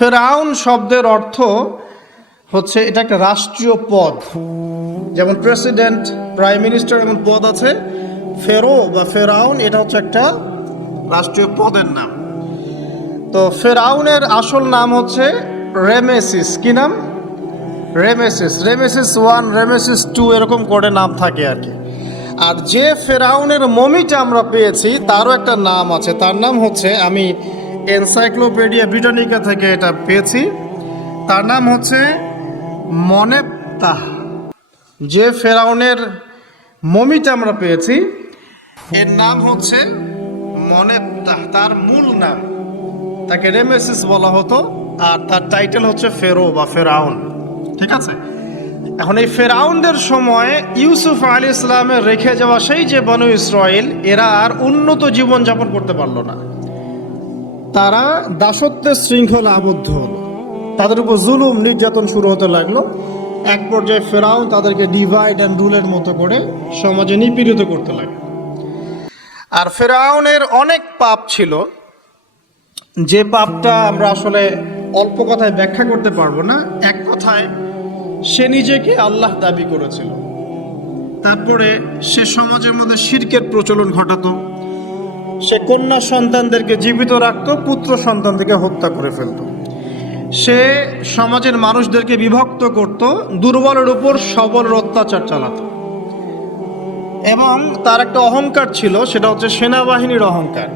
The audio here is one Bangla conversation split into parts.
ফেরাউন শব্দের অর্থ হচ্ছে এটা একটা রাষ্ট্রীয় পদ, যেমন প্রেসিডেন্ট, প্রাইম মিনিস্টার এমন পদ আছে। ফেরো বা ফেরাউন এটা হচ্ছে একটা রাষ্ট্রীয় পদের নাম। তো ফেরাউনের আসল নাম হচ্ছে রেমেসিস। কি নাম? রেমেসিস। রেমেসিস 1, রেমেসিস 2 এরকম করে নাম থাকে আর কি। আর যে ফেরাউনের মমিটা আমরা পেয়েছি তারও একটা নাম আছে। তার নাম হচ্ছে, আমি এনসাইক্লোপিডিয়া ব্রিটানিকা থেকে এটা পেয়েছি, তার নাম হচ্ছে মনেপ্তাহ। যে ফেরাউনের মমিটা আমরা পেয়েছি এর নাম হচ্ছে মনেপ্তাহ, তার মূল নাম। তাকে রেমেসিস বলা হতো, আর তার টাইটেল হচ্ছে ফেরো বা ফেরাউন। ঠিক আছে। এখন এই ফেরাউনদের সময় ইউসুফ আলাইহিস সালামের রেখে যাওয়া সেই যে বনু ইসরাইল, এরা আর উন্নত জীবন যাপন করতে পারলো না। তারা দাসত্বের শৃঙ্খলা আবদ্ধ হলো, তাদের উপর জুলুম নির্যাতন শুরু হতে লাগলো। এক পর্যায়ে ফেরাউন তাদেরকে ডিভাইড অ্যান্ড রুলের মতো করে সমাজে নিপীড়িত করতে লাগলো। আর ফেরাউনের অনেক পাপ ছিল, যে পাপটা আমরা আসলে অল্প কথায় ব্যাখ্যা করতে পারবো না। এক কথায়, সে নিজেকে আল্লাহ দাবি করেছিল। তারপরে সে সমাজের মধ্যে শিরকের প্রচলন ঘটাতো। সে কন্যা সন্তানদেরকে জীবিত রাখতো, পুত্র সন্তানদেরকে হত্যা করে ফেলতো। সে সমাজের মানুষদেরকে বিভক্ত করত, দুর্বলের উপর সবলের অত্যাচার চালাতো। এবং তার একটা অহংকার ছিল, সেটা হচ্ছে সেনাবাহিনীর অহংকার।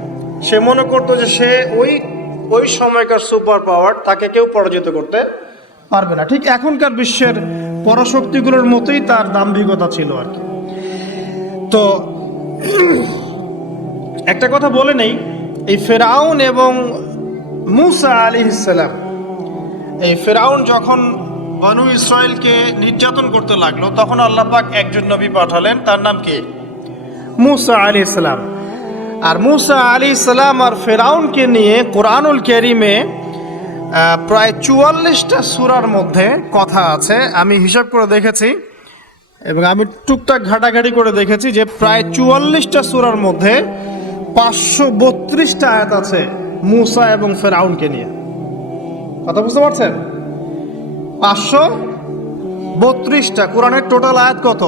সে মনে করতো যে সে ওই সময়কার সুপার পাওয়ার, তাকে কেউ পরাজিত করতে পারবে না। ঠিক এখনকার বিশ্বের পরাশক্তিগুলোর মতোই তার দাম্ভিকতা ছিল আর কি। তো একটা কথা বলে নেই, এই ফেরাউন এবং মূসা আলাইহিস সালাম, এই ফেরাউন যখন বনু ইসরাইলকে নির্যাতন করতে লাগলো, তখন আল্লাহ পাক একজন নবী পাঠালেন, তার নাম কি? মূসা আলাইহিস সালাম। আর মূসা আলাইহিস সালাম আর ফেরাউনকে নিয়ে কোরআনুল কারীমে প্রায় 44টা সূরার মধ্যে কথা আছে। আমি হিসাব করে দেখেছি এবং আমি টুকটাক ঘাটাঘাটি করে দেখেছি যে প্রায় 44টা সূরার মধ্যে 532টা আয়াত আছে মূসা এবং ফেরাউনকে নিয়ে। কথা বুঝতে পারছেন? 532টা। কোরআনের টোটাল আয়াত কত?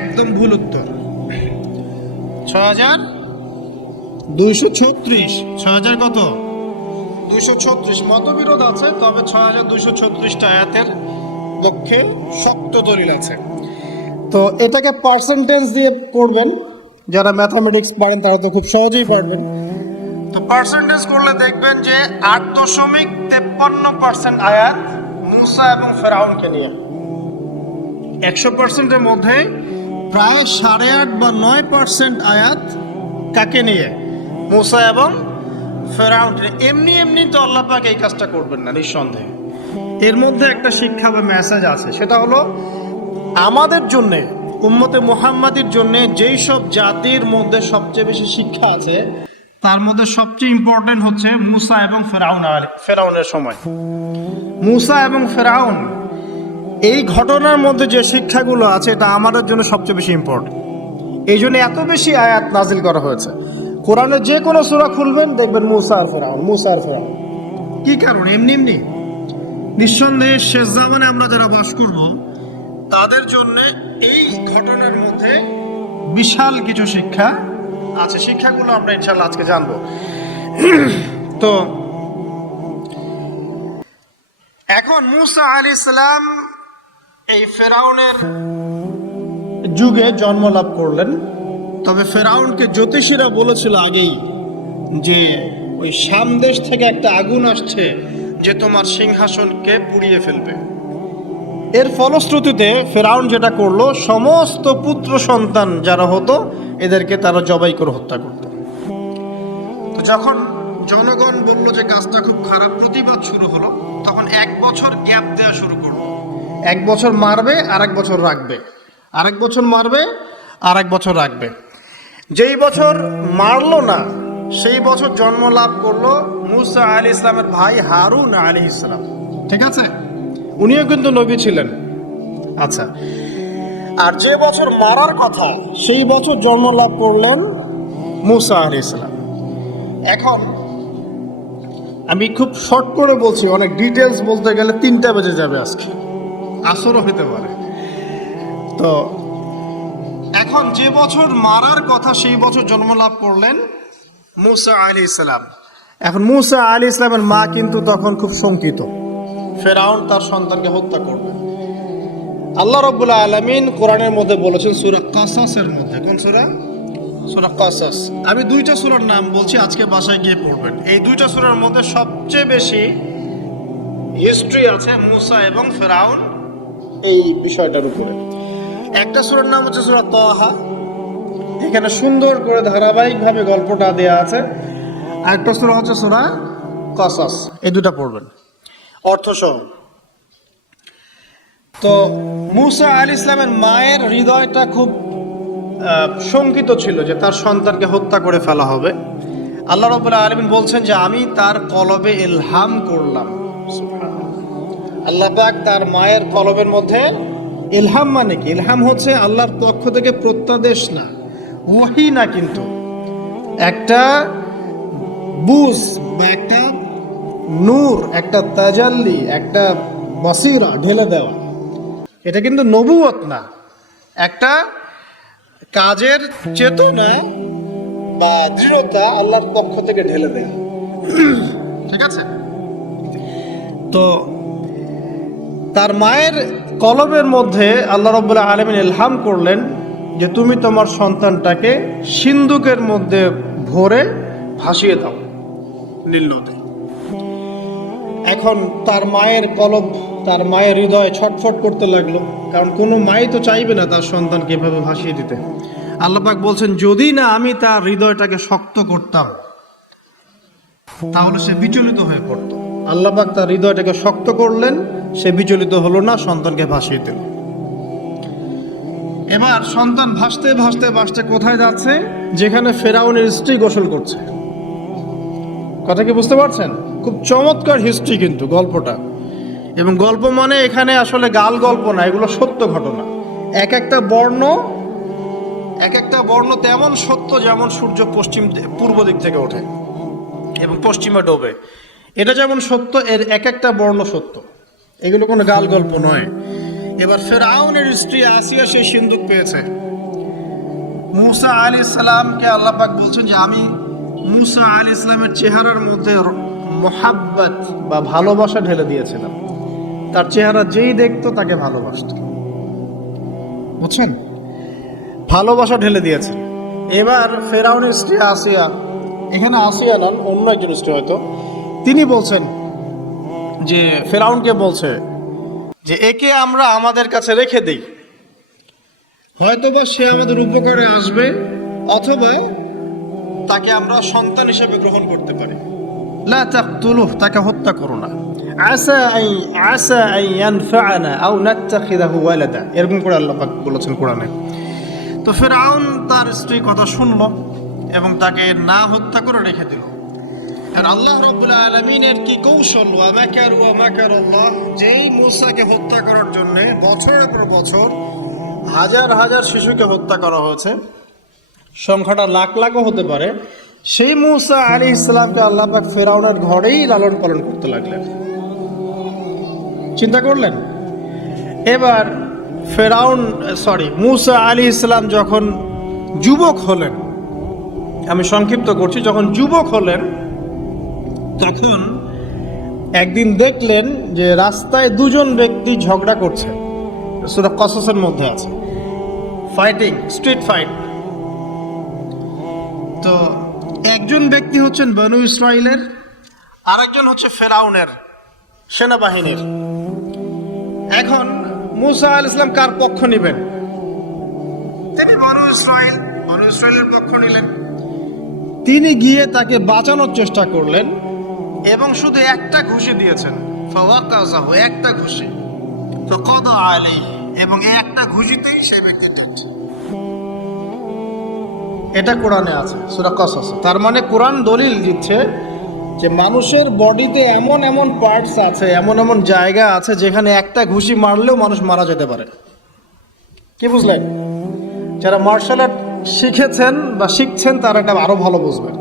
একদম ভুল উত্তর, 6236। 6000 কত? 236। মতবিরোধ আছে, তবে 6236টা আয়াতের পক্ষে শক্ত দলিল আছে। তো এটাকে পার্সেন্টেজ দিয়ে পড়বেন, যারা ম্যাথামেটিক্স পারেন তারা তো খুব সহজেই পারবেন। তো পার্সেন্টেজ করলে দেখবেন যে 8.53% আয়াত মূসা এবং ফেরাউনকে নিয়ে। 100%-এর মধ্যে প্রায় 8.5 বা 9% আয়াত কাকে নিয়ে? মূসা এবং ফেরাউন। এমনি এমনি তো আল্লাহ পাক এই কাজটা করবেন না, নিঃসন্দেহে। এর মধ্যে একটা শিক্ষা বা মেসেজ আছে, সেটা হলো আমাদের জন্যে, উম্মতে মুহাম্মাদির জন্যে যেই সব জাতির মধ্যে সবচেয়ে বেশি শিক্ষা আছে, তার মধ্যে সবচেয়ে ইম্পর্টেন্ট হচ্ছে মূসা এবং ফেরাউনের সময়। মূসা এবং ফেরাউন, এই ঘটনার মধ্যে যে শিক্ষাগুলো আছে, এটা আমাদের জন্য সবচেয়ে বেশি ইম্পর্টেন্ট। এই জন্য এত বেশি আয়াত নাজিল করা হয়েছে। কোরআনে যে কোনো সূরা খুলবেন দেখবেন মূসা আর ফেরাউন, মূসা আর ফেরাউন। কি কারণ? এমনি এমনি নিঃসন্দেহে শেষ জামানে আমরা যারা বাস করব, তাদের জন্য এই ঘটনার মধ্যে বিশাল কিছু শিক্ষা আছে। শিক্ষাগুলো আমরা ইনশাআল্লাহ আজকে জানবো। তো এখন মূসা আলাইহিস সালাম এই ফেরাউনের যুগে জন্ম লাভ করলেন। তবে ফেরাউনকে জ্যোতিষীরা বলেছিল আগেই যে ওই শাম দেশ থেকে একটা আগুন আসছে যে তোমার সিংহাসনকে পুড়িয়ে ফেলবে। এর ফলশ্রুতিতে ফেরাউন যেটা করলো, সমস্ত পুত্র সন্তান যারা হতো এদেরকে তারা জবাই করে হত্যা করত। তো যখন জনগণ বলল যে কাজটা খুব খারাপ, প্রতিবাদ শুরু হলো, তখন 1 বছর গ্যাপ দেওয়া শুরু করলো। 1 বছর মারবে আর 1 বছর রাখবে, আরেক বছর মারবে আর 1 বছর রাখবে। যেই বছর মারলো না, সেই বছর জন্ম লাভ করলো মূসা আলাইহিস সালামের ভাই হারুন আলাইহিস সালাম। ঠিক আছে, উনিও কিন্তু নবী ছিলেন। আচ্ছা, আর যে বছর মারার কথা, সেই বছর জন্ম লাভ করলেন মূসা আলাইহিস সালাম। এখন আমি খুব শর্ট করে বলছি, অনেক ডিটেলস বলতে গেলে 3টা বেজে যাবে, আজকে আসরও হতে পারে। তো এখন যে বছর মারার কথা সেই বছর জন্ম লাভ করলেন মূসা আলাইহিস সালাম। এখন মূসা আলাইহিস সালামের মা কিন্তু তখন খুব শঙ্কিত, ফেরাউন তার সন্তানকে হত্যা করবে। আল্লাহ রাব্বুল আলামিন কোরআনের মধ্যে বলেছেন সূরা কাসাসের মধ্যে, কোন সূরা? সূরা কাসাস। আমি 2টা সূরার নাম বলছি, আজকে বাসায় গিয়ে পড়বেন। এই 2টা সূরার মধ্যে সবচেয়ে বেশি হিস্ট্রি আছে মূসা এবং ফেরাউন এই বিষয়টার উপরে। একটা সূরার নাম হচ্ছে সূরা তাহা, এখানে সুন্দর করে ধারাবাহিকভাবে গল্পটা দেয়া আছে। আরেকটা সূরা হচ্ছে সূরা কাসাস, এই 2টা পড়বেন অর্থ সহ। তো মূসা আলাইহিস সালামের মায়ের হৃদয়টা খুব শঙ্কিত ছিল যে তার সন্তানকে হত্যা করে ফেলা হবে। আল্লাহ রাব্বুল আলামিন বলছেন যে আমি তার কলবে ইলহাম করলাম। আল্লাহ পাক তার মায়ের কলবের মধ্যে ইলহাম, মানে কি? ইলহাম হচ্ছে আল্লাহর পক্ষ থেকে প্রত্যাদেশ না, ওহী না, কিন্তু একটা বুঝ বা একটা নূর, একটা তাজাল্লি, একটা বাসিরা ঢেলে দেওয়া। এটা কিন্তু নবুয়ত না, একটা কাজের চেতনা বা দৃঢ়তা আল্লাহর পক্ষ থেকে ঢেলে দেয়া। ঠিক আছে? তো তার মায়ের কলবের মধ্যে আল্লাহ রাব্বুল আলামিন ইলহাম করলেন যে তুমি তোমার সন্তানটাকে সিন্ধুকের মধ্যে ভরে ভাসিয়ে দাও নীল নদে। এখন তার মায়ের কলব, তার মায়ের হৃদয় ছটফট করতে লাগলো, কারণ কোনো মাই তো চাইবে না তার সন্তানকে এভাবে ভাসিয়ে দিতে। আল্লাহ পাক বলছেন যদি না আমি তার হৃদয়টাকে শক্ত করতাম তাহলে সে বিচলিত হয়ে পড়তো। আল্লাহ পাক তার হৃদয়টাকে শক্ত করলেন, সে বিচলিত হলো না, সন্তানকে ভাসিয়ে দিল। এবার সন্তান ভাসতে ভাসতে ভাসতে কোথায় যাচ্ছে? যেখানে ফেরাউনের স্ত্রী গোসল করছে। কথা কি বুঝতে পারছেন? খুব চমৎকার হিস্ট্রি কিন্তু গল্পটা। এবং গল্প মানে এখানে আসলে গাল গল্প না, এগুলো সত্য ঘটনা। এক একটা বর্ণ তেমন সত্য যেমন সূর্য পূর্ব দিক থেকে ওঠে এবং পশ্চিমে ডোবে, এটা যেমন সত্য, এর এক একটা বর্ণ সত্য, এগুলো কোনো গাল গল্প নয়। এবার ফেরাউনের স্ত্রী আসিয়া সেই সিন্দুক পেয়েছে। মূসা আলাইহিস সালামকে আল্লাহ পাক বলছেন যে আমি মূসা আলাইহিস সালামের চেহারার মধ্যে মোহাব্বত বা ভালোবাসা ঢেলে দিয়েছিলাম। তার চেহারা যেই দেখতো তাকে ভালোবাসত, বুঝছেন? ভালোবাসা ঢেলে দিয়েছে। এবার ফেরাউনের স্ত্রী আসিয়া, এখানে আসিয়া নন, অন্য একজন স্ত্রী হয়তো, তিনি বলছেন যে ফেরাউনকে বলছে যে একে আমরা আমাদের কাছে রেখে দেই, হয়তোবা সে আমাদের উপকারে আসবে, অথবা তাকে আমরা সন্তান হিসেবে গ্রহণ করতে পারি। লা তাকতুলুহু, তাকে হত্যা করো না। আসা আন ইয়ানফা'না আও নাত্তাখিযাহু ওয়ালাদা, এরকম করে আল্লাহ পাক বলেছেন কোরআনে। তো ফেরাউন তার স্ত্রীর কথা শুনলো এবং তাকে না হত্যা করে রেখে দিল। আর আল্লাহ রাব্বুল আলামিনের কি কৌশল! ওয়া মাকারু ওয়া মাকারুল্লাহ, যেই মূসাকে হত্যা করার জন্য বছরের পর বছর হাজার হাজার শিশুকে হত্যা করা হয়েছে, সংখ্যাটা লাখ লাখও হতে পারে, সেই মূসা আলাইহিস সালামকে আল্লাহ পাক ফেরাউনের ঘরেই লালন পালন করতে লাগলেন। চিন্তা করলেন? এবার মূসা আলাইহিস সালাম যখন যুবক হলেন, আমি সংক্ষিপ্ত করছি, যখন যুবক হলেন তখন একদিন দেখলেন যে রাস্তায় দুজন ব্যক্তি ঝগড়া করছে। সূরা কসসের মধ্যে আছে, ফাইটিং, স্ট্রিট ফাইট। তো একজন ব্যক্তি হচ্ছেন বনু ইসরাইলের, আরেকজন হচ্ছে ফেরাউনের সেনাবাহিনীর। এখন মূসা আলাইহিস সালাম কার পক্ষ নেবেন? তিনি বনু ইসরাইলের পক্ষ নিলেন। তিনি গিয়ে তাকে বাঁচানোর চেষ্টা করলেন এবং শুধু একটা ঘুষি দিয়েছেন, ফাওয়াকাযাহু, একটা ঘুষি, তো কদা আলাইহি, এবং এই একটা ঘুষিতেই সেই ব্যক্তি ডেড। এটা কোরআনে আছে সূরা কসস। তার মানে কোরআন দলিল দিচ্ছে যে মানুষের বডিতে এমন এমন পার্টস আছে, এমন এমন জায়গা আছে যেখানে একটা ঘুষি মারলেও মানুষ মারা যেতে পারে। কি বুঝলেন? যারা মার্শাল আর্ট শিখেছেন বা শিখছেন তারা এটা আরো ভালো বুঝবেন।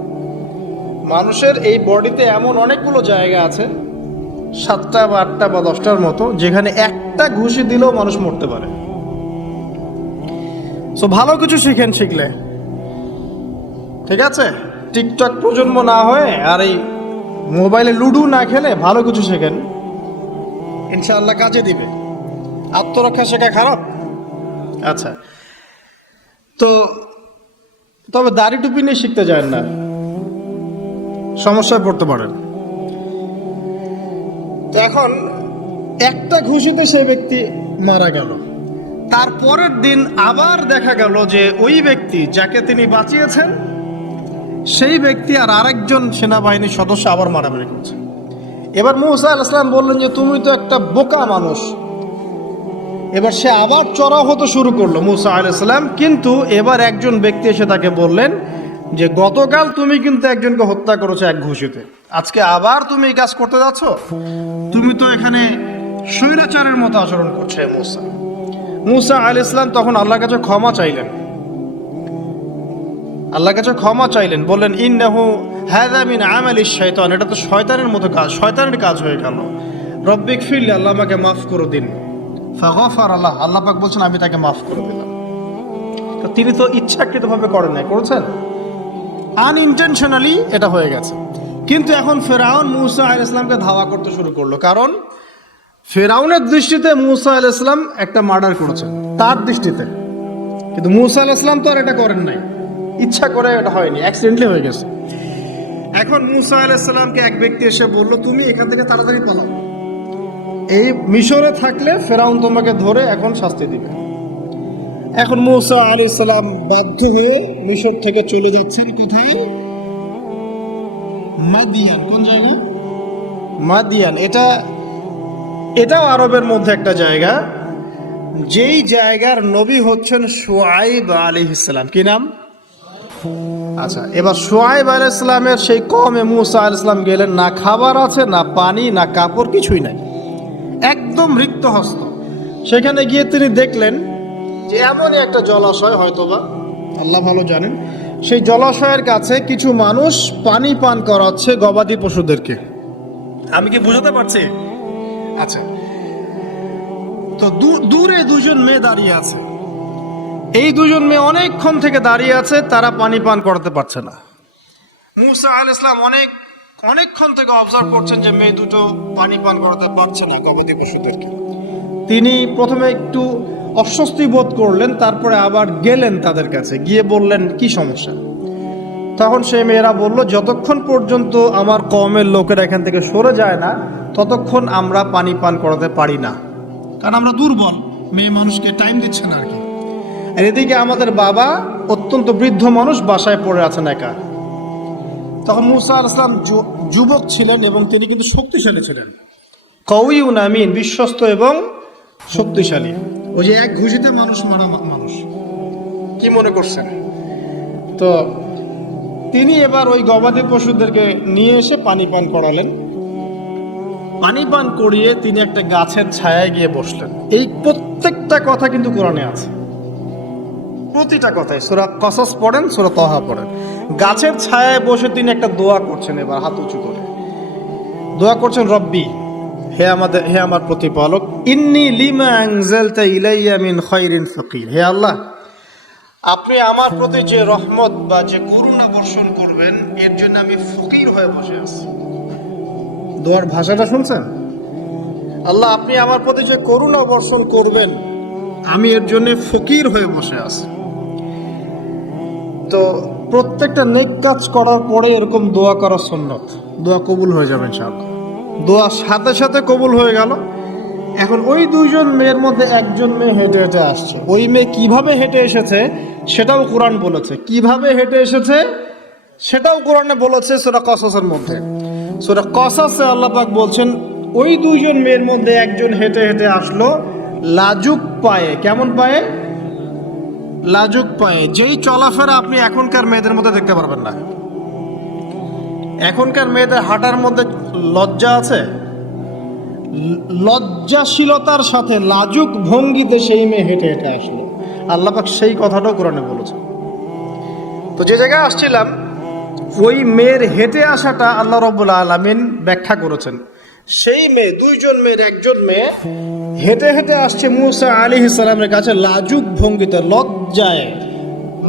মানুষের এই বডিতে এমন অনেকগুলো জায়গা আছে, 7টা বা 8টা বা 10টার মতো, যেখানে একটা ঘুষি দিলেও মানুষ মরতে পারে। সো ভালো কিছু শিখেন, শিখলে ঠিক আছে। টিকটক প্রজন্ম না হয়ে আর এই মোবাইলে লুডো না খেলে ভালো কিছু শেখেন, ইনশাআল্লাহ কাজে দিবে। আত্মরক্ষা শেখা খারাপ? আচ্ছা, তো তবে দাড়ি টুপি নিয়ে শিখতে যায় না, সমস্যায় পড়তে পারেন। তো এখন একটা ঘুষিতে সেই ব্যক্তি মারা গেল। তারপরের দিন আবার দেখা গেল যে ওই ব্যক্তি যাকে তিনি বাঁচিয়েছেন সেই ব্যক্তি আর আরেকজন সেনাবাহিনীর সদস্য আবার মারামারি করছে। এবার মুসা আলাইহিস সালাম বললেন যে তুমি তো একটা বোকা মানুষ। এবার সে আবার চড়াও হতে শুরু করলো মুসা আলাইহিস সালাম, কিন্তু এবার একজন ব্যক্তি এসে তাকে বললেন যে গতকাল তুমি কিন্তু একজনকে হত্যা করেছো এক ঘুষিতে, আজকে আবার তুমি এই কাজ করতে যাচ্ছ, তুমি তো এখানে স্বৈরাচারের মতো আচরণ করছে। মুসা আলাইহিস সালাম তখন আল্লাহর কাছে ক্ষমা চাইলেন, আল্লাহর কাছে ক্ষমা চাইলেন, বললেন ইন্নাহু হাযা মিন আমালিশ শাইতান, এটা তো শয়তানের মতো কাজ, শয়তানের কাজ হয়ে গেল। রব্বিক ফিরলি, আল্লাহ আমাকে মাফ করে দিন। ফাগফার আল্লাহ, আল্লাহ পাক বলছেন আমি তাকে মাফ করে দিলাম। তো তিনি তো ইচ্ছাকৃতভাবে করেন নাই, করেছেন আনইনটেনশনালি, এটা হয়ে গেছে। কিন্তু এখন ফেরাউন মুসা আলাইহিস সালামকে ধাওয়া করতে শুরু করলো, কারণ ফেরাউনের দৃষ্টিতে মুসা আলাইহিস সালাম একটা মার্ডার করেছেন তার দৃষ্টিতে, কিন্তু মুসা আলাইহিস সালাম তো আর এটা করেন নাই, ইচ্ছা করে এটা হয়নি, অ্যাক্সিডেন্টলি হয়ে গেছে। এখন মুসা আলাইহিস সালামকে এক ব্যক্তি এসে বলল তুমি এখান থেকে তাড়াতাড়ি পালাও, এই মিশরে থাকলে ফেরাউন তোমাকে ধরে এখন শাস্তি দিবে। এখন মুসা আলাইহিস সালাম বাধ্য হয়ে মিশর থেকে চলে যাচ্ছেন কোথায়? মাদিয়ান। কোন জায়গা? মাদিয়ান। এটাও আরবের মধ্যে একটা জায়গা, যেই জায়গার নবী হচ্ছেন শুআইব আলাইহিস সালাম। কি নাম? আচ্ছা, এবার শুআইব আলাইহিস সালামের সেই কওমে মুসা আলাইহিস সালাম গেলেন, না খাবার আছে, না পানি, না কাপড়, কিছুই নাই, একদম রিক্ত হস্ত। সেখানে গিয়ে তিনি দেখলেন যে এমনই একটা জলাশয়, হয়তোবা আল্লাহ ভালো জানেন, সেই জলাশয়ের কাছে কিছু মানুষ পানি পান করাচ্ছে গবাদি পশুদেরকে। আমি কি বুঝাতে পারছি? আচ্ছা, তো দূরে দুজন মেয়ে দাঁড়িয়ে আছে, এই দুজন মেয়ে অনেকক্ষণ থেকে দাঁড়িয়ে আছে, তারা পানি পান করাতে পারছে না। মুসা আলাইহিস সালাম অনেকক্ষণ থেকে অবজার্ভ করছেন যে মেয়ে দুটো পানি পান করাতে পারছে না গবাদি পশুদেরকে। তিনি প্রথমে একটু অস্বস্তি বোধ করলেন, তারপরে আবার গেলেন তাদের কাছে, গিয়ে বললেন কি সমস্যা। তখন সেই মেয়েরা বলল যতক্ষণ পর্যন্ত আমার কওমের লোকেরা এখান থেকে সরে যায় না ততক্ষণ আমরা পানি পান করাতে পারি না, কারণ আমরা দুর্বল, মেয়ে মানুষকে টাইম দিচ্ছে না আর কি। আর এদিকে আমাদের বাবা অত্যন্ত বৃদ্ধ মানুষ, বাসায় পড়ে আছেন একা। তখন মুসা আলাইহিস সালাম যুবক ছিলেন এবং তিনি কিন্তু শক্তিশালী ছিলেন, কওয়িউন আমিন, বিশ্বস্ত এবং শক্তিশালী। ওই যে এক ঘুষিতে মানুষ মারা মানুষ, কি মনে করছেন? তো তিনি এবার ওই গবাদি পশুদেরকে নিয়ে এসে পানি পান করালেন। পানি পান করিয়ে তিনি একটা গাছের ছায়ায় গিয়ে বসলেন। এই প্রত্যেকটা কথা কিন্তু কোরআনে আছে, প্রতিটা কথাই। সূরা কসস পড়েন, সূরা তাহা পড়েন। গাছের ছায়ায় বসে তিনি একটা দোয়া করছেন, এবার হাত উঁচু করে দোয়া করছেন, রব্বি, হে আমার প্রতিপালক, ইন্নী লিমা আনজালতা ইলাইয়া মিন খায়রিন ফাকির, হে আল্লাহ, আপনি আমার প্রতি যে রহমত বা যে করুণা বর্ষণ করবেন এর জন্য আমি ফকির হয়ে বসে আছি। দোয়ার ভাষাটা শুনছেন? আল্লাহ, আপনি আমার প্রতি যে করুণা বর্ষণ করবেন আমি এর জন্য ফকির হয়ে বসে আছি। তো প্রত্যেকটা নেক কাজ করার পরে এরকম দোয়া করা সুন্নত, দোয়া কবুল হয়ে যাবে ইনশাআল্লাহ। দোয়া সাথে সাথে কবুল হয়ে গেল। এখন ওই দুইজন মেয়ের মধ্যে একজন মেয়ে হেঁটে হেঁটে আসছে। ওই মেয়ে কিভাবে হেঁটে এসেছে সেটাও কোরআন বলেছে, কিভাবে হেঁটে এসেছে সেটাও কোরআনে বলেছে সূরা কসসের মধ্যে। সূরা কসসে আল্লাহ পাক বলছেন ওই দুইজন মেয়ের মধ্যে একজন হেঁটে হেঁটে আসলো লাজুক পায়ে। কেমন পায়ে? লাজুক পায়ে। যেই চলাফেরা আপনি এখনকার মেয়েদের মধ্যে দেখতে পারবেন না। এখনকার মেয়েদের হাঁটার মধ্যে লজ্জা আছে, লজ্জাশীলতার সাথে লাজুক ভঙ্গিতে সেই মেয়ে হেঁটে হেঁটে আসলো। আল্লাহ পাক সেই কথাটাও কোরআনে বলেছে। তো যে জায়গায় আসছিলাম ওই মেয়ের হেঁটে আসাটা আল্লাহ রাব্বুল আলামিন ব্যাখ্যা করেছেন। সেই মেয়ে, দুইজন মেয়ের একজন মেয়ে হেঁটে হেঁটে আসছে মুসা আলাইহিস সালামের কাছে লাজুক ভঙ্গিতে, লজ্জায়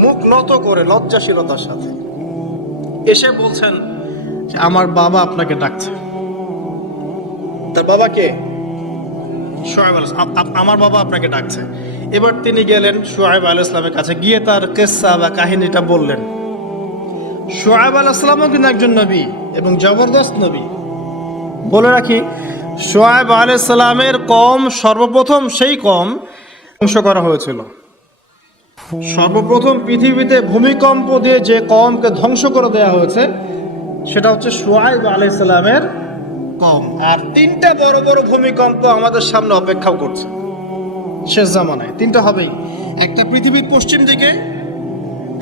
মুখ নত করে, লজ্জাশীলতার সাথে এসে বলছেন যে আমার বাবা আপনাকে ডাকছে। তার বাবা কে? শুআয়ব আলাইহিস সালাম। আমার বাবা আপনাকে ডাকছে। এবার তিনি গেলেন শুআয়ব আলাইহিস সালামের কাছে, গিয়ে তার কিসসা বা কাহিনীটা বললেন। শুআয়ব আলাইহিস সালামও কিন্তু একজন নবী এবং জবরদস্ত নবী। বলে রাখি, শুআয়ব আলাইহিস সালামের কওম সর্বপ্রথম সেই কওম ধ্বংস করা হয়েছিল। সর্বপ্রথম পৃথিবীতে ভূমিকম্প দিয়ে যে কওমকে ধ্বংস করে দেওয়া হয়েছে সেটা হচ্ছে শুআয়ব আলাইহিস সালামের কওম। আর তিনটা বড় বড় ভূমিকম্প আমাদের সামনে অপেক্ষাও করছে শেষ জামানায়। তিনটা হবেই, একটা পৃথিবীর পশ্চিম দিকে,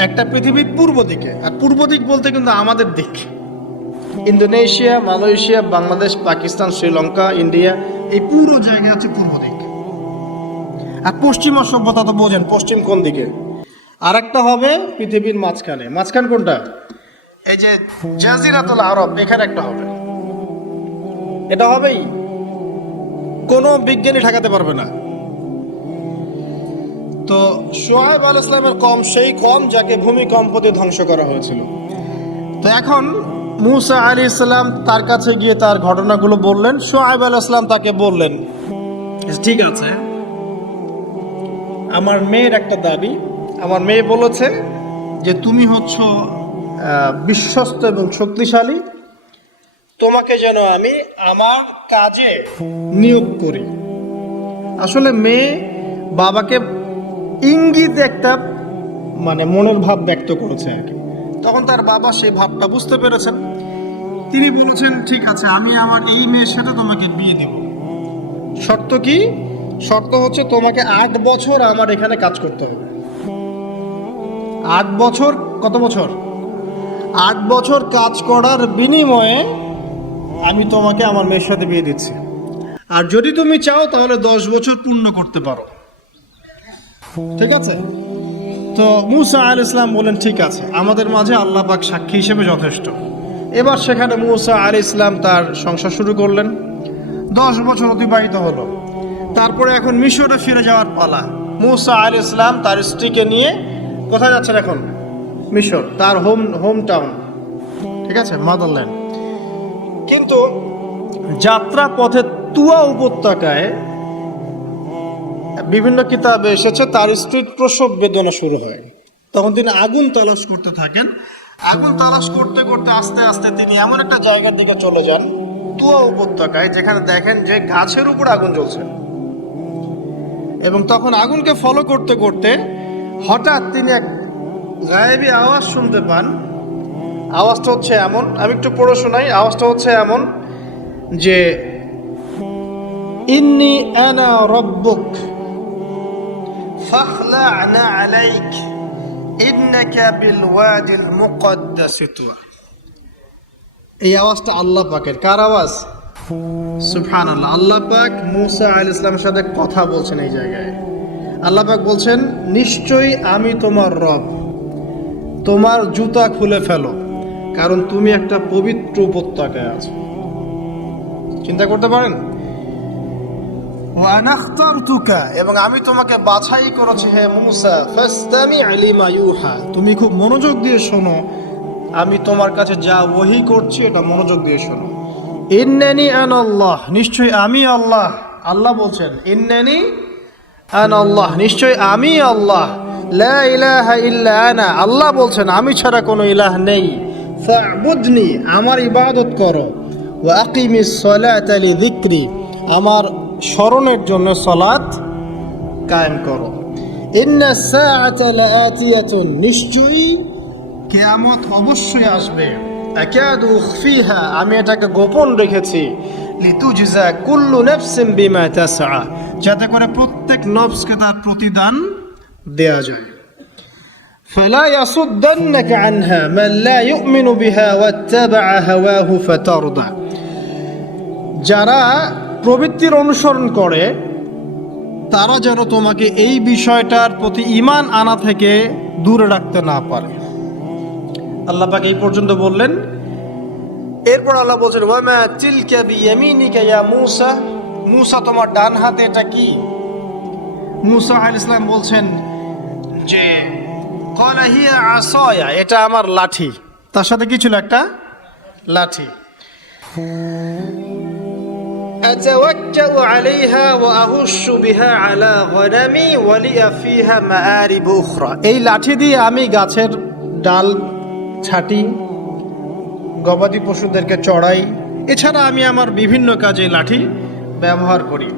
একটা পৃথিবীর পূর্ব দিকে। আর পূর্ব দিক বলতে কিন্তু আমাদের দিক, Indonesia, Malaysia, Bangladesh, Pakistan, Sri Lanka, India, এই পুরো জায়গা হচ্ছে পূর্ব দিক। আর পশ্চিমা সভ্যতা তো বোঝেন পশ্চিম কোন দিকে। আর একটা হবে পৃথিবীর মাঝখানে। মাঝখান কোনটা? এই যে জাজিরাতুল আরব, এখানে একটা হবে। এটা হবেই, কোনো বিজ্ঞানী ঠেকাতে পারবে না। তো শুআয়ব আলাইহিস সালামের কওম সেই কওম যাকে ভূমিকম্প দিয়ে ধ্বংস করা হয়েছিল। তো এখন মুসা আলাইহিস সালাম তার কাছে গিয়ে তার ঘটনাগুলো বললেন। শুআয়ব আলাইহিস সালাম তাকে বললেন, ঠিক আছে, আমার মেয়ের একটা দাবি। আমার মেয়ে বলেছে যে তুমি হচ্ছ বিশ্বস্ত এবং শক্তিশালী, তোমাকে যেন আমি আমার কাজে নিয়োগ করি। আসলে মেয়ে বাবাকে ইঙ্গিত একটা মানে মনের ভাব ব্যক্ত করেছে আর কি। তখন তার বাবা সেই ভাবটা বুঝতে পেরেছেন। তিনি বলেছেন, ঠিক আছে, আমি আমার এই মেয়ের সাথে তোমাকে বিয়ে দেব। শর্ত কি? শর্ত হচ্ছে তোমাকে 8 বছর আমার এখানে কাজ করতে হবে। 8 বছর? কত বছর? 8 বছর কাজ করার বিনিময়ে আমি তোমাকে আমার মেয়ের সাথে বিয়ে দিচ্ছি। আর যদি তুমি চাও তাহলে 10 বছর পূর্ণ করতে পারো। ঠিক আছে? তো মুসা আলাইহিস সালাম বলেন, ঠিক আছে, আমাদের মাঝে আল্লাহ পাক সাক্ষী হিসেবে যথেষ্ট। এবার সেখানে মুসা আলাইহিস সালাম তার সংসার শুরু করলেন। 10 বছর অতিবাহিত হলো। তারপরে এখন মিশরে ফিরে যাওয়ার পালা। মুসা আলাইহিস সালাম তার স্ত্রীকে নিয়ে কোথায় যাচ্ছেন এখন? মিশর, তার হোম টাউন। ঠিক আছে, মাদারল্যান্ড। কিন্তু যাত্রা পথে তুয়া উপত্যকায় বিভিন্ন কিতাবে এসেছে তার স্ত্রীর প্রসব বেদনা শুরু হয়। তখন তিনি আগুন তালাশ করতে থাকেন। আগুন তালাশ করতে করতে আস্তে আস্তে তিনি এমন একটা জায়গার দিকে চলে যান, তুয়া উপত্যকায়, যেখানে দেখেন যে গাছের উপর আগুন জ্বলছে। এবং তখন আগুনকে ফলো করতে করতে হঠাৎ তিনি এক গায়েবী আওয়াজ শুনতে পান। আওয়াজটা হচ্ছে এমন, আমি একটু পড়ে শোনাই। আওয়াজটা হচ্ছে এমন যে, ইন্নী আনা রাব্বুক ফাখলা'না আলাইক ইন্নাকা বিল ওয়াদিল মুকদ্দাস তুয়া। এই আওয়াজটা আল্লাহ পাকের। কার আওয়াজ? সুবহানাল্লাহ। আল্লাহ পাক মুসা আলাইহিস সালামের সাথে কথা বলছেন এই জায়গায়। আল্লাহ পাক বলছেন, নিশ্চয়ই আমি তোমার রব, তোমার জুতা খুলে ফেলো, কারণ তুমি একটা পবিত্র উপত্যকায় আছো। চিন্তা করতে পারেন? ওয়া আনা ইখতারতুকা, এবং আমি তোমাকে বাছাই করেছি হে মুসা, ফাসতামি' লিমা ইউহা, তুমি খুব মনোযোগ দিয়ে শোনো, আমি তোমার কাছে যা ওহী করছি ওটা মনোযোগ দিয়ে শোনো। ইন্নানি আনাল্লাহ, নিশ্চয়ই আমি আল্লাহ। আল্লাহ বলছেন, ইন্নানি আনাল্লাহ, নিশ্চয়ই আমি আল্লাহ। লা ইলাহা ইল্লা আনা, আল্লাহ বলছেন আমি ছাড়া কোনো ইলাহ নেই। ফা'বুদনি, আমার ইবাদত করো। ওয়া আকিমিস সালাতা লিযিকরি, আমার স্মরণের জন্য সালাত কায়েম করো। ইন্নাস সাআতা লাআতিয়াতুন, নিশ্চয়ই কিয়ামত অবশ্যই আসবে। আকাদু উখফিহা, আমি এটাকে গোপন রেখেছি। লিতুজজা কুল্লু নাফসিন বিমা তাসআ, যাতে করে প্রত্যেক নফসকে তার প্রতিদান দেয়া যায়। ফালা ইয়াসুদ্দান্নাকা আনহা মান লা ইউমিনু বিহা ওয়াত্তাবা হাওয়াহু ফাতারদা, যারা প্রবৃত্তির অনুসরণ করে তারা যেন তোমাকে এই বিষয়টার প্রতি ঈমান আনা থেকে দূরে রাখতে না পারে। আল্লাহ পাক এই পর্যন্ত বললেন। এরপর আল্লাহ বলছেন ওয়ামা তিলকা বিয়ামিনিকা ইয়া মূসা, মূসা তোমার ডান হাতে এটা কি? মূসা আলাইহিস সালাম বলছেন যে ক্বালা হিয়া আসায়া, এটা আমার লাঠি। তার সাথে কি ছিল? একটা লাঠি। আতাওয়াক্কাউ আলাইহা ওয়া আহুশু বিহা আলা গনামি ওয়া লিয়া ফিহা মাআরিব উখরা, এই লাঠি দিয়ে আমি গাছের ডাল ছাঁটি, গবাদি পশুদেরকে চড়াই, এছাড়া আমি আমার বিভিন্ন কাজে লাঠি ব্যবহার করি।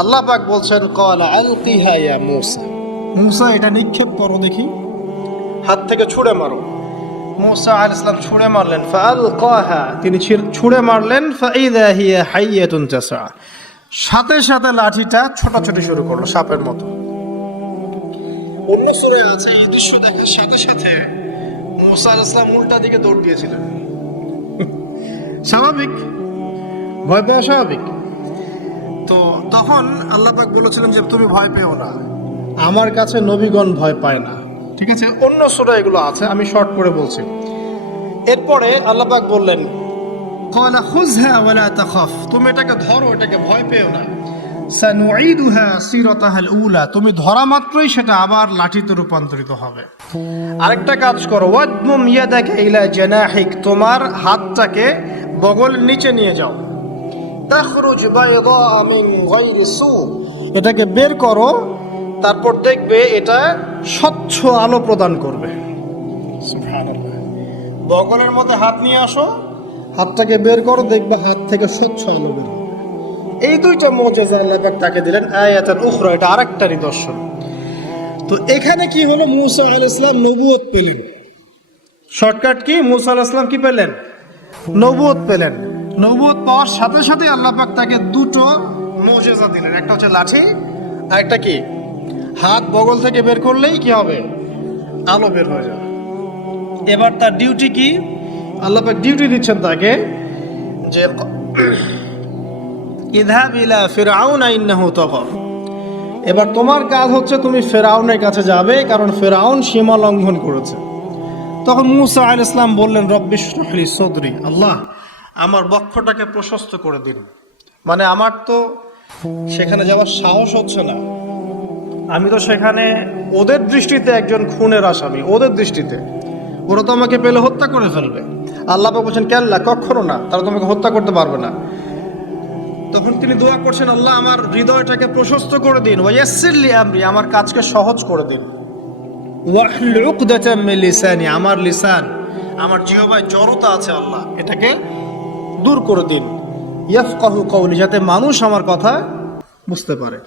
আল্লাহ পাক বলছেন ক্বালা আলকিহা ইয়া মূসা, মূসা এটা নিক্ষেপ করো দেখি, হাত থেকে ছুঁড়ে মারো। মূসা আলাইহিস সালাম ছুঁড়ে মারলেন, ফাআলকাহা, তিনি ছুঁড়ে মারলেন, ফাইযা হিয়া হাইয়াতুন তাসা, সাথে সাথে লাঠিটা ছোটাছুটি শুরু করলো সাপের মতো। অন্য সূরায় আছে এই দৃশ্য দেখার সাথে সাথে মূসা আলাইহিস সালাম উল্টা দিকে দৌড় দিয়েছিলেন। স্বাভাবিক, ভয় পাওয়া স্বাভাবিক। তো তখন আল্লাহ পাক বলেছিলেন যে তুমি ভয় পেও না, আমার কাছে নবীগণ ভয় পায় না। ঠিক আছে, অন্য সূরা এগুলো আছে, আমি শর্ট করে বলছি। এরপরে আল্লাহ পাক বললেন ক্বালা খুযহা ওয়া লা তাখাফ, তুমি এটাকে ধরো, এটাকে ভয় পেও না। সানুঈদুহা সিরাতাহাল উলা, তুমি ধরা মাত্রই সেটা আবার লাঠিতে রূপান্তরিত হবে। আরেকটা কাজ করো, ওয়াদমুম ইয়াদাকা ইলা জানাহিক, তোমার হাতটাকে বগলের নিচে নিয়ে যাও। তাখরুজ বাইদা মিন গায়রি সু, এটাকে বের করো, তারপর দেখবে এটা স্বচ্ছ আলো প্রদান করবে। সুবহানাল্লাহ, বগলের মধ্যে হাত নিয়ে আসো, হাতটাকে বের করো, দেখবে হাত থেকে স্বচ্ছ আলো বের হবে। এই দুইটা মুজিজা আল্লাহ পাক তাকে দিলেন আয়াতুল উখরা, এটা আরেকটা নিদর্শন। তো এখানে কি হলো, মূসা আলাইহিস সালাম নবুয়ত পেলেন। শর্টকাট কি, মূসা আলাইহিস সালাম কি পেলেন? নবুয়ত পেলেন। নবুয়ত পাওয়ার সাথে সাথে আল্লাহ পাক তাকে দুটো মুজিজা দিলেন, একটা হচ্ছে লাঠি, আর একটা কি, হাত বগল থেকে বের করলেই কি হবে, আলো বের হয়ে যাবে। এবার তার ডিউটি কি, আল্লাহ পাক ডিউটি দিচ্ছেন তাকে যে ইযহাব ইলা ফিরআউন ইন্নাহু তাগা, এবার তোমার কাজ হচ্ছে তুমি ফেরাউনের কাছে যাবে, কারণ ফেরাউন সীমা লঙ্ঘন করেছে। তখন মূসা আলাইহিস সালাম বললেন রব্বি ইশরাহ লি সাদরি, আল্লাহ আমার বক্ষটাকে প্রশস্ত করে দিন। মানে আমার তো সেখানে যাওয়ার সাহস হচ্ছে না, আমি তো সেখানে ওদের দৃষ্টিতে একজন খুনের আসামি, ওদের দৃষ্টিতে ওরা তো আমাকে পেলে হত্যা করে ফেলবে। আল্লাহ পাক বলছেন কাল্লা, কখনো না, তারা তোমাকে হত্যা করতে পারবে না। তখন তিনি দোয়া করছেন আল্লাহ আমার হৃদয়টাকে প্রশস্ত করে দিন, ওয়াইয়াসসির লি আমরি, আমার কাজকে সহজ করে দিন, ওয়াহলুল উকদাতাম মিন লিসানি, আমার লিসান, আমার জিহ্বায় জড়তা আছে আল্লাহ, এটাকে দূর করে দিন, ইয়াফকাহু কওলি, যাতে মানুষ আমার কথা বুঝতে পারে।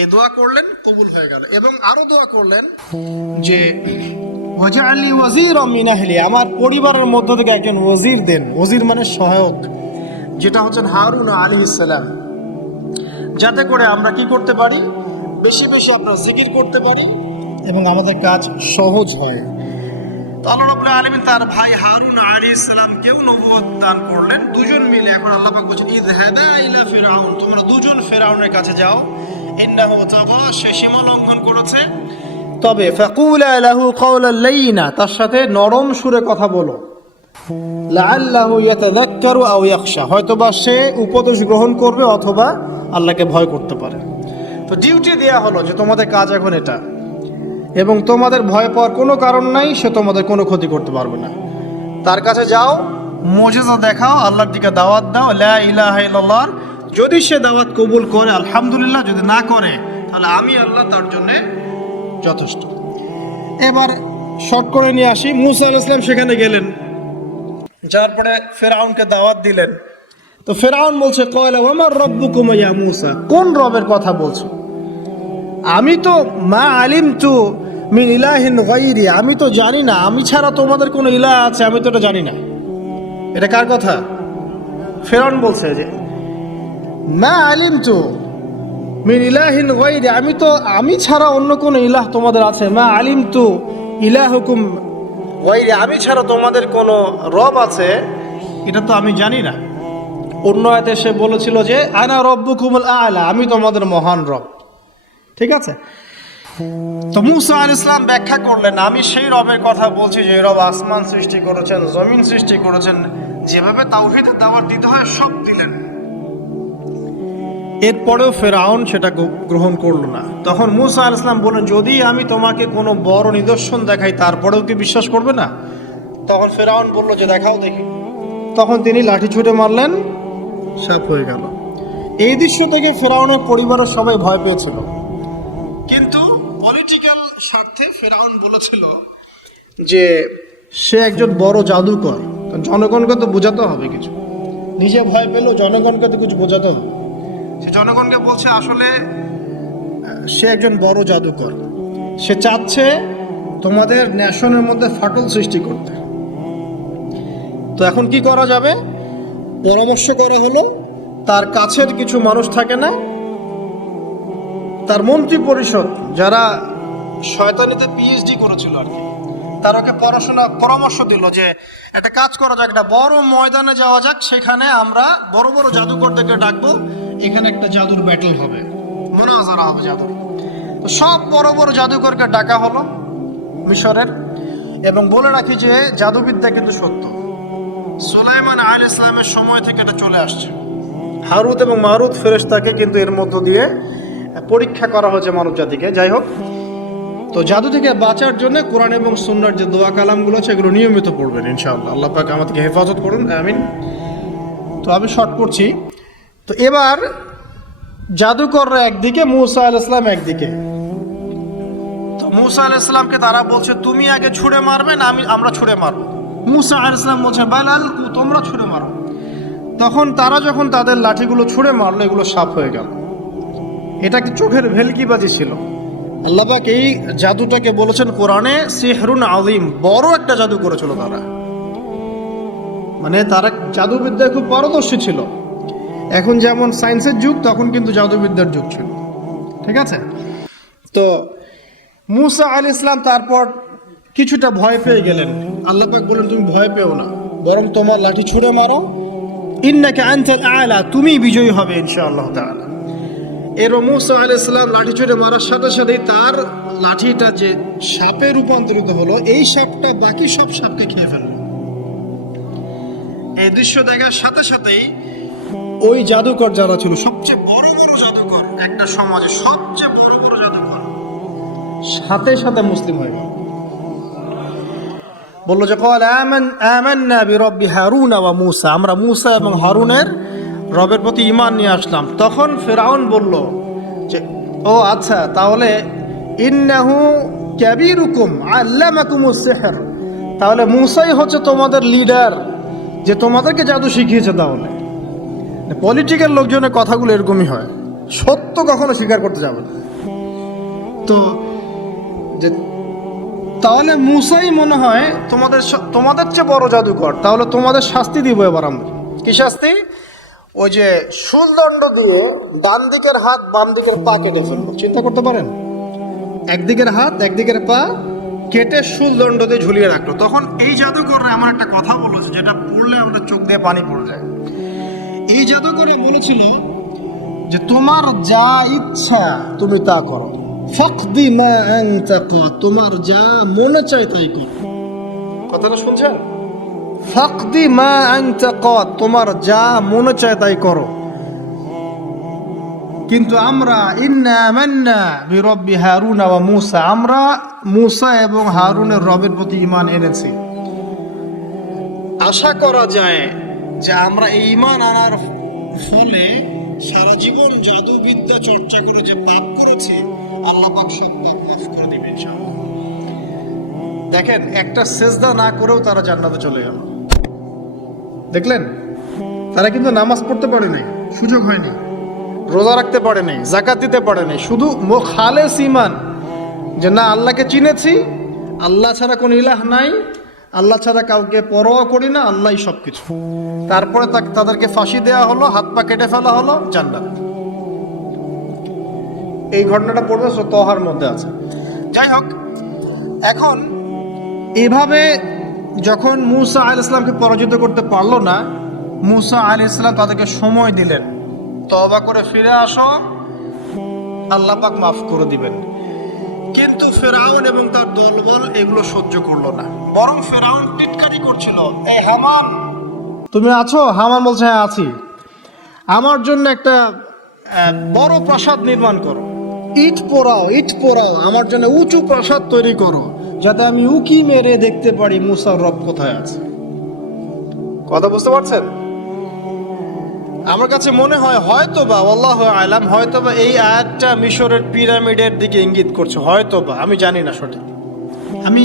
এই দোয়া করলেন, কবুল হয়ে গেল। এবং আরো দোয়া করলেন যে ওয়াজআলি ওয়াজিরাম মিন আহলি, আমার পরিবারের মধ্য থেকে একজন ওয়াজির দেন। ওয়াজির মানে সহায়ক, যেটা হচ্ছেন হারুন আলাইহিস সালাম, যাতে করে আমরা কি করতে পারি, বেশি বেশি আমরা জিকির করতে পারি এবং আমাদের কাজ সহজ হয়। তো আল্লাহ রাব্বুল আলামিন তার ভাই হারুন আলাইহিস সালামকেও নবুয়ত দান করলেন, দুজন মিলে। এখন আল্লাহ পাক বলেন ইযহাবা ইলা ফিরআউন, তোমরা দুজন ফিরআউনের কাছে যাও, ইন্নাহু তাগা, সে সীমা লঙ্ঘন করেছে। তবে ফাকুলা লাহু কাওলাল লাইয়িনা, তার সাথে নরম সুরে কথা বলো, লাআল্লাহু ইয়াতাযাক্কারু আও ইয়াখশা, হয়তোবা সে উপদেশ গ্রহণ করবে অথবা আল্লাহকে ভয় করতে পারে। তো ডিউটি দেয়া হলো যে তোমাদের কাজ এখন এটা, এবং তোমাদের ভয় পাওয়ার কোনো কারণ নাই, সে তোমাদের কোনো ক্ষতি করতে পারবে না। তার কাছে যাও, মুজিজা দেখাও, আল্লাহর দিকে দাওয়াত দাও, লা ইলাহা ইল্লাল্লাহ। যদি সে দাওয়াত কবুল করে আলহামদুলিল্লাহ, যদি না করে তাহলে আমি আল্লাহ তার জন্য যথেষ্ট। এবার শর্ট করে নিয়ে আসি, মূসা আলাইহিস সালাম সেখানে গেলেন, যার পরে ফেরাউনকে দাওয়াত দিলেন। তো ফেরাউন বলছে ক্বালা ওয়ামা রাব্বুকুম ইয়া মূসা, কোন রবের কথা বলছো? আমি তো মা আলিমতু মিন ইলাহিন গায়রি, আমি তো জানি না, আমি ছাড়া তোমাদের কোনো ইলাহ আছে, আমি তো এটা জানি না। এটা কার কথা? ফেরাউন বলছে যে মা আলিমতু মিন ইলাহিন গায়রি, আমি ছাড়া অন্য কোনো ইলাহ তোমাদের আছে। মা আলিমতু ইলাহুকুম গায়রি, আমি ছাড়া তোমাদের কোনো রব আছে এটা তো আমি জানি না। অন্য আয়াতে সে বলেছিল যে আনা রব্বুকুমুল আ'লা, আমি তোমাদের মহান রব। ঠিক আছে, তো মুসা আলাইহিস সালাম ব্যাখ্যা করলেন, আমি সেই রবের কথা বলছি যে রব আসমান সৃষ্টি করেছেন, জমিন সৃষ্টি করেছেন, যেভাবে তাওহীদের দাওয়াত দিতে হয় সব দিলেন। এরপরেও ফেরাউন সেটা গ্রহণ করলো না। তখন মুসা আলাইহিস সালাম বললেন, যদি আমি তোমাকে কোনো বড় নিদর্শন দেখাই তারপরেও কি বিশ্বাস করবে না? তখন ফেরাউন বলল যে দেখাও দেখি। তখন তিনি লাঠি ছুঁড়ে মারলেন, সাপ হয়ে গেল। এই দৃশ্য থেকে ফেরাউনের পরিবারের সবাই ভয় পেয়েছিল, কিন্তু পলিটিক্যাল স্বার্থে ফেরাউন বলেছিল যে সে একজন বড় জাদুকর, জনগণকে তো বোঝাতে হবে কিছু। নিজে ভয় পেলেও জনগণকে তো কিছু বোঝাতে হবে। সে জনগণকে বলছে আসলে সে একজন বড় জাদুকর, সে চাচ্ছে তোমাদের ন্যাশনের মধ্যে ফাটল সৃষ্টি করতে। তো এখন কি করা যাবে? পরামর্শ করা হলো, তার কাছের কিছু মানুষ থাকে না, তার মন্ত্রী পরিষদ যারা শয়তানিতে পিএইচডি করেছিল আর কি, তার ওকে পরামর্শ দিল যে একটা কাজ করা যাক, একটা বড় ময়দানে যাওয়া যাক, সেখানে আমরা বড় বড় জাদুকরদেরকে ডাকবো, এখানে একটা জাদুর ব্যাটল হবে, মুনাজারা হবে জাদুর। তো সব বড় বড় জাদুকরকে ডাকা হলো মিশরের, এবং বলে রাখি যে জাদুবিদ্যা কিন্তু সত্য, সুলাইমান আলাইহিস সালামের সময় থেকে এটা চলে আসছে। হারুত এবং মারুত ফেরেশতাকে কিন্তু এর মধ্য দিয়ে পরীক্ষা করা হয়েছে মানব জাতিকে। যাই হোক, তো জাদু থেকে বাঁচার জন্য কোরআন এবং সুন্নাহর যে দোয়া কালামগুলো আছে এগুলো নিয়মিত পড়বেন ইনশাআল্লাহ। আল্লাহ পাক আমাদেরকে হেফাজত করুন, আমিন। তো আমি শর্ট করছি। তো এবার জাদুকররা একদিকে, মুসা আলাইহিস সালাম একদিকে। তো মুসা আলাইহিস সালামকে তারা বলছে তুমি আগে ছুঁড়ে মারবে না আমরা ছুঁড়ে মারবো। মুসা আলাইহিস সালাম বলছে বালাল তোমরা ছুঁড়ে মারো। তখন তারা যখন তাদের লাঠিগুলো ছুঁড়ে মারলো, এগুলো সাপ হয়ে গেল। এটা কি চোখের ভেলকিবাজি ছিল? আল্লাহ পাক এই জাদুটাকে বলেছেন কোরআনে সিহরুন আযীম, বড় একটা জাদু করেছিল তারা। মানে তারা জাদুবিদ্যায় খুব পারদর্শী ছিল। এখন যেমন সায়েন্সের যুগ, তখন কিন্তু জাদুবিদ্যার যুগ ছিল, ঠিক আছে? তো মুসা আলাইহিস সালাম তারপর কিছুটা ভয় পেয়ে গেলেন। আল্লাহ পাক বলেন তুমি ভয় পেও না, বরং তোমার লাঠি ছুঁড়ে মারো, ইন্নাকা আনতাল আ'লা, তুমি বিজয়ী হবে ইনশাআল্লাহ তাআলা। এর মুসা আলাইহিস সালাম লাঠি ছুঁড়ে মারার সাথে সাথেই তার লাঠিটা যে সাপে রূপান্তরিত হলো, এই সাপটা বাকি সব সাপকে খেয়ে ফেলল। এই দৃশ্য দেখার সাথে সাথেই ওই জাদুকর যারা ছিল, সবচেয়ে বড় বড় জাদুকর, একটা সমাজে সবচেয়ে বড় বড় জাদুকর, সাথে সাথে মুসলিম হয়ে গেল। বললো যে আমান্না বিরব্বি হারুন ওয়া মুসা, আমরা মুসা এবং হারুনের রবের প্রতি ঈমান নিয়ে আসলাম। তখন ফেরাউন বলল যে ও আচ্ছা, তাহলে ইন্নাহু কাবীরুকুম আল্লামাকুমুস সিহর, তাহলে মুসাই হচ্ছে তোমাদের লিডার, যে তোমাদেরকে জাদু শিখিয়েছে। তাহলে পলিটিক্যাল লোকজনের কথাগুলো এরকমই হয়, সত্য কখনো স্বীকার করতে যাবে না। তো যে তাহলে মুসাই মনে হয় তোমাদের চেয়ে বড় জাদুকর, তাহলে তোমাদের শাস্তি দিব এবার আমরা। কি শাস্তি? ওই যে শুলদণ্ড দিয়ে ডান দিকের হাত বাম দিকের পা কেটে ফেলবো। চিন্তা করতে পারেন, একদিকের হাত একদিকের পা কেটে শুলদণ্ড দিয়ে ঝুলিয়ে রাখলো। তখন এই জাদুকররা এমন একটা কথা বলেছে যেটা পড়লে আমাদের চোখ দিয়ে পানি পড়ে যায়। এই জাদুকররা বলেছিল যে তোমার যা ইচ্ছা তুমি তা করো, ফাকদি মা আনতা কাদ, তোমার যা মনে চায় তাই করো। কথাটা শুনছেন? ফাকদি মা আনতা কাদ, তোমার যা মনে চায় তাই করো। কিন্তু আমরা ইন্না আমান্না বিরব্বি হারুন ওয়া মুসা, আমরা মুসা এবং হারুনের রবের প্রতি ঈমান এনেছি। আশা করা যায় যে আমরা এই ঈমান আনার ফলে সারা জীবন জাদুবিদ্যা চর্চা করে যে পাপ করেছি, আল্লাহ পাক সব পাপ মাফ করে দিবেন ইনশাআল্লাহ। দেখেন, একটা সেজদা না করেও তারা জান্নাতে চলে গেল। দেখলেন, তারা কিন্তু নামাজ পড়তে পারে নাই, সুযোগ হয়নি, রোজা রাখতে পারে নাই, যাকাত দিতে পারে নাই, শুধু খালেস ঈমান যে না আল্লাহকে চিনেছি, আল্লাহ ছাড়া কোনো ইলাহ নাই, আল্লাহ ছাড়া কাউকে পরোয়া করি না, আল্লাহই সবকিছু। তারপরে তাদেরকে ফাঁসি দেওয়া হলো, হাত পা কেটে ফেলা হলো, জান্নাত। এই ঘটনাটা পড়বে তহার মধ্যে আছে। যাই হোক, এখন এভাবে যখন মুসা আলাইহিস সালামকে পরাজিত করতে পারলো না, মুসা আলাইহিস সালাম তাদেরকে সময় দিলেন, তওবা করে ফিরে আসো, আল্লাহ পাক মাফ করে দিবেন। কিন্তু ফেরাউন এবং তার দলবল এগুলো সহ্য করলো না, বরং ফেরাউন টিটকারি করছিল, এই হামান তুমি আছো? হামান বলছে হ্যাঁ আছি। আমার জন্য একটা বড় প্রাসাদ নির্মাণ করো, ইট পোড়াও, আমার জন্য উঁচু প্রাসাদ তৈরি করো, যাতে আমি উকি মেরে দেখতে পারি মুসার রব কোথায় আছে। কথা বুঝতে পারছেন? আমার কাছে মনে হয় হয়তোবা, আল্লাহু আলাম, হয়তোবা এই আয়াতটা মিশরের পিরামিডের দিকে ইঙ্গিত করছে, হয়তোবা, আমি জানি না সঠিক, আমি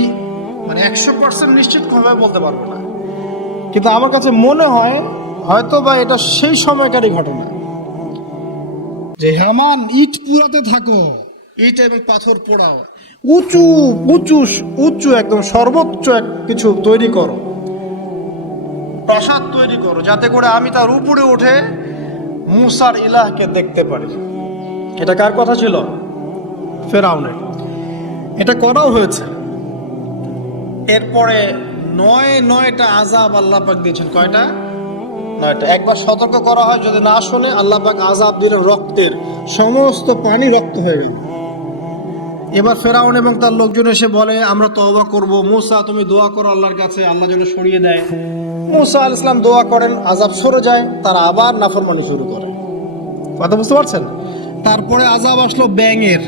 মানে 100% নিশ্চিত ভাবে বলতে পারবো না, কিন্তু আমার কাছে মনে হয় হয়তোবা এটা সেই সময়কারই ঘটনা, যে হামান ইট পুরাতে থাকো, ইট এবং পাথর পোড়াও, উঁচু উঁচু উঁচু একদম সর্বোচ্চ কিছু তৈরি করো, প্রাসাদ তৈরি করো, যাতে করে আমি তার উপরে উঠে মুসার ইলাহকে দেখতে পারি। এটা কার কথা ছিল? ফেরাউনের। এটা করাও হয়েছে। এরপরে নয়টা আযাব আল্লাহ পাক দিয়েছেন। কয়টা? 9টা। একবার সতর্ক করা হয়, যদি না শোনে আল্লাহ পাক আযাব দিলেন, রক্তের সমস্ত পানি রক্ত হয়ে গেল। এবার ফেরাউন এবং তার লোকজন এসে বলে আমরা তওবা করব, মুসা তুমি দোয়া করো আল্লাহর কাছে, আল্লাহ যেন সরিয়ে দেয়। মুসা আলাইহিস সালাম দোয়া করেন, আযাব সরে যায়, তারা আবার নাফরমানি শুরু করে। কথা বুঝতে পারছেন? তারপরে আযাব আসলো ব্যাঙের,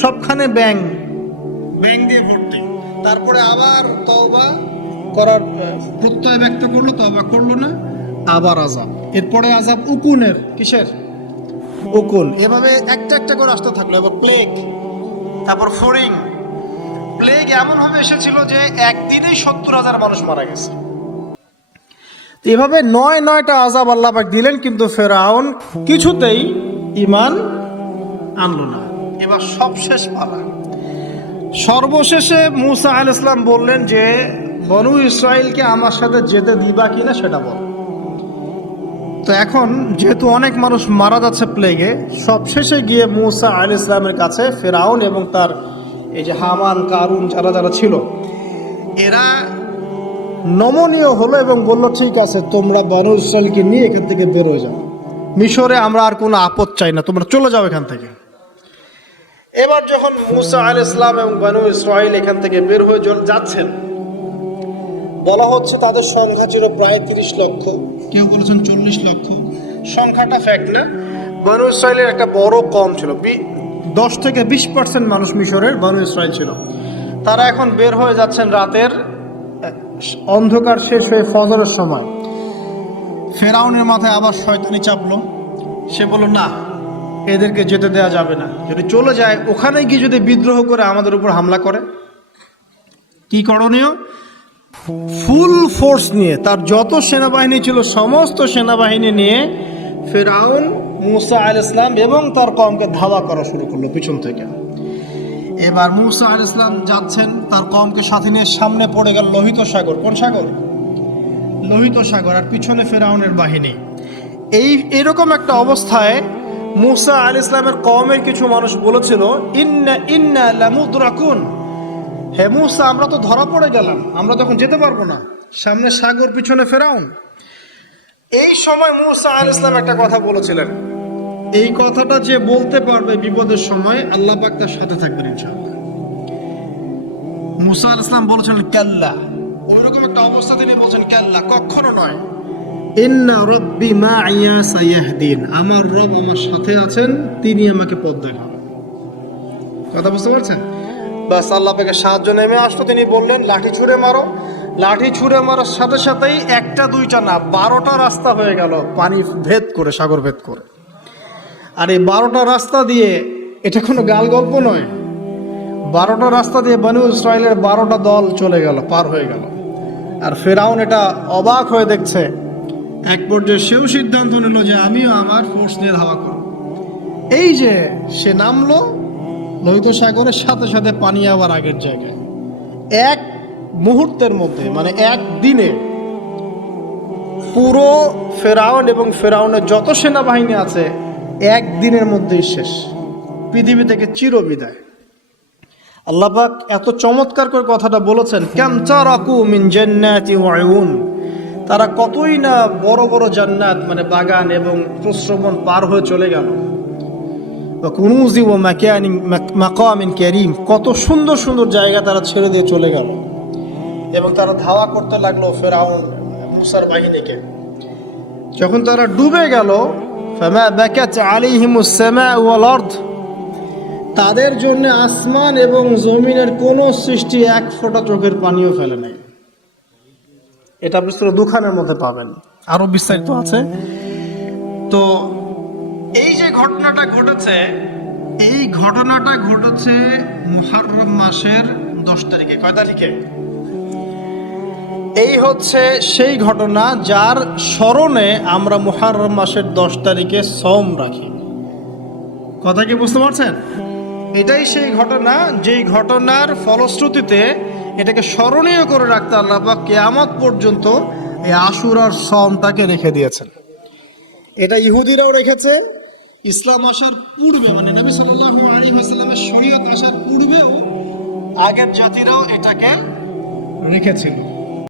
সবখানে ব্যাঙ দিয়ে ভর্তি। তারপরে আবার তওবা করার প্রত্যয় ব্যক্ত করলো, তওবা করলো না, আবার আযাব। এরপরে আযাব উকুনের, কিসের? উকুন। এভাবে একটা করে আসতে থাকলো। এবার প্লেগ, তারপর ফড়িং। প্লেগ এমন ভাবে এসেছিল যে একদিনেই 70,000 মানুষ মারা গেছে। এভাবে 9টা আযাব আল্লাহ পাক দিলেন, কিন্তু ফেরাউন কিছুতেই ঈমান আনলো না। এবার সবশেষ পালা। সর্বশেষে মুসা আলাইহিস সালাম বললেন যে বনু ইসরাইলকে আমার সাথে যেতে দিবা কিনা সেটা বল। তো এখন যেহেতু অনেক মানুষ মারা যাচ্ছে প্লেগে, সবশেষে গিয়ে মুসা আলাইহিস সালামের কাছে ফেরাউন এবং তার এই যে হামান, কারুন, যারা ছিল, এরা নমনীয় হলো এবং বলল ঠিক আছে, তোমরা বনু ইসরাইলকে নিয়ে এখান থেকে বের হয়ে যাও, মিশরে আমরা আর কোনো আপদ চাই না, তোমরা চলে যাও এখান থেকে। এবার যখন মুসা আলাইহিস সালাম এবং বনু ইসরাইল এখান থেকে বের হয়ে যাচ্ছেন, বলা হচ্ছে তাদের সংখ্যা ছিল প্রায় 30 লক্ষ, কেউ বলেছেন 40 লক্ষ। সংখ্যাটা ফ্যাক্ট না, বনু ইসরাইলের একটা বড় কম ছিল, 10 থেকে 20% মানুষ মিশরের বনু ইসরাইল ছিল। তারা এখন বের হয়ে যাচ্ছেন রাতের অন্ধকার শেষ হয়ে ফজরের সময়। ফেরাউনের মাথায় আবার শয়তানি চাপলো। সে বলল না, এদেরকে যেতে দেওয়া যাবে না, যদি চলে যায় ওখানে গিয়ে যদি বিদ্রোহ করে আমাদের উপর হামলা করে, কি করণীয়? ফুল ফোর্স নিয়ে, তার যত সেনাবাহিনী ছিল সমস্ত সেনাবাহিনী নিয়ে ফেরাউন মুসা আলাইহিস সালাম এবং তার কওমকে ধাওয়া করা শুরু করলো পিছন থেকে। এবার মুসা আলাইহিস সালাম যাচ্ছেন, তার কওমকে সাথে নিয়ে, সামনে পড়ে গেল লোহিত সাগর। কোন সাগর? লোহিত সাগর। আর পিছনে ফেরাউনের বাহিনী। এরকম একটা অবস্থায় মুসা আলাইহিস সালামের কওমের কিছু মানুষ বলেছিল ইন্না লামুদরাকুন, হে মুসা আমরা তো ধরা পড়ে গেলাম, আমরা তখন যেতে পারবো না, সামনে সাগর, পিছনে ফেরাউন। এই সময় মুসা আলাইহিস সালাম একটা কথা বলেছিলেন, এই কথাটা যে বলতে পারবে বিপদের সময় আল্লাহ পাক তার সাথে থাকবেন ইনশাআল্লাহ। মুসা আলাইহিস সালাম বলেছেন কাল্লা, ওইরকম একটা অবস্থা তিনি বলছেন কাল্লা, কখনো নয়, ইন্না রাব্বি মাইয়া সায়াহদিন, আমার রব আমার সাথে আছেন, তিনি আমাকে পথ দেখাবেন। কথা বুঝতে পারছেন? বাস আল্লাহ পাকে সাহায্য নেমে আসতো, তিনি বললেন লাঠি ছুঁড়ে মারো। লাঠি ছুঁড়ে মারার সাথে সাথেই একটা দুইটা না 12টা রাস্তা হয়ে গেল, পানি ভেদ করে, সাগর ভেদ করে। আর এই 12টা রাস্তা দিয়ে, এটা কোনো গাল গল্প নয়, 12টা রাস্তা দিয়ে বনু ইসরাইলের 12টা দল চলে গেল, পার হয়ে গেল। আর ফেরাউন এটা অবাক হয়ে দেখছে। এক পর্যায়ে সেও সিদ্ধান্ত নিল যে আমিও আমার ফোর্স নিয়ে ধাওয়া করব। এই যে সে নামলো লোহিত সাগরের সাথে সাথে পানি আবার আগের জায়গায়। এক মুহূর্তের মধ্যে, মানে একদিনে পুরো ফেরাউন এবং ফেরাউনের যত সেনাবাহিনী আছে একদিনের মধ্যেই শেষ, পৃথিবী থেকে চিরবিদায়। আল্লাহ পাক এত চমৎকার করে কথাটা বলেছেন, কাম তারাকু মিন জান্নাতি ওয়া উয়ুন, তারা কতই না বড় বড় জান্নাত মানে বাগান এবং প্রশ্রবণ পার হয়ে চলে গেল। ওয়া কুনুজি ওয়া মাকামিন কারীম, কত সুন্দর সুন্দর জায়গা তারা ছেড়ে দিয়ে চলে গেল এবং তারা ধাওয়া করতে লাগলো ফেরাউন মুসার বাহিনীকে। যখন তারা ডুবে গেল, ফামা বাকাত আলাইহিমুস সামা ওয়াল আরদ, তাদের জন্য আসমান এবং জমিনের কোন সৃষ্টি এক ফোঁটা চোখের পানিও ফেলে নাই। এটা বিস্তারিত দুখানের মধ্যে পাবেন, আরো বিস্তারিত আছে। তো এই যে ঘটনাটা ঘটেছে, এই ঘটনাটা ঘটেছে মুহররম মাসের 10 তারিখে। কয় তারিখে? এই হচ্ছে সেই ঘটনা যার স্মরণে আমরা মুহররম মাসের 10 তারিখে সওম রাখি। কথা কি বুঝতে পারছেন? এটাই সেই ঘটনা, যেই ঘটনার ফলশ্রুতিতে এটাকে স্মরণীয় করে রাখতে আল্লাহ পাক কিয়ামত পর্যন্ত এই আশুরার সওমটাকে রেখে দিয়েছেন। এটা ইহুদিরাও রেখেছে, ইসলাম আসার পূর্বে, মানে নবী সাল্লাল্লাহু আলাইহি ওয়াসাল্লামের শরীয়ত আসার পূর্বেও আগের জাতিরাও এটাকে রেখেছিল।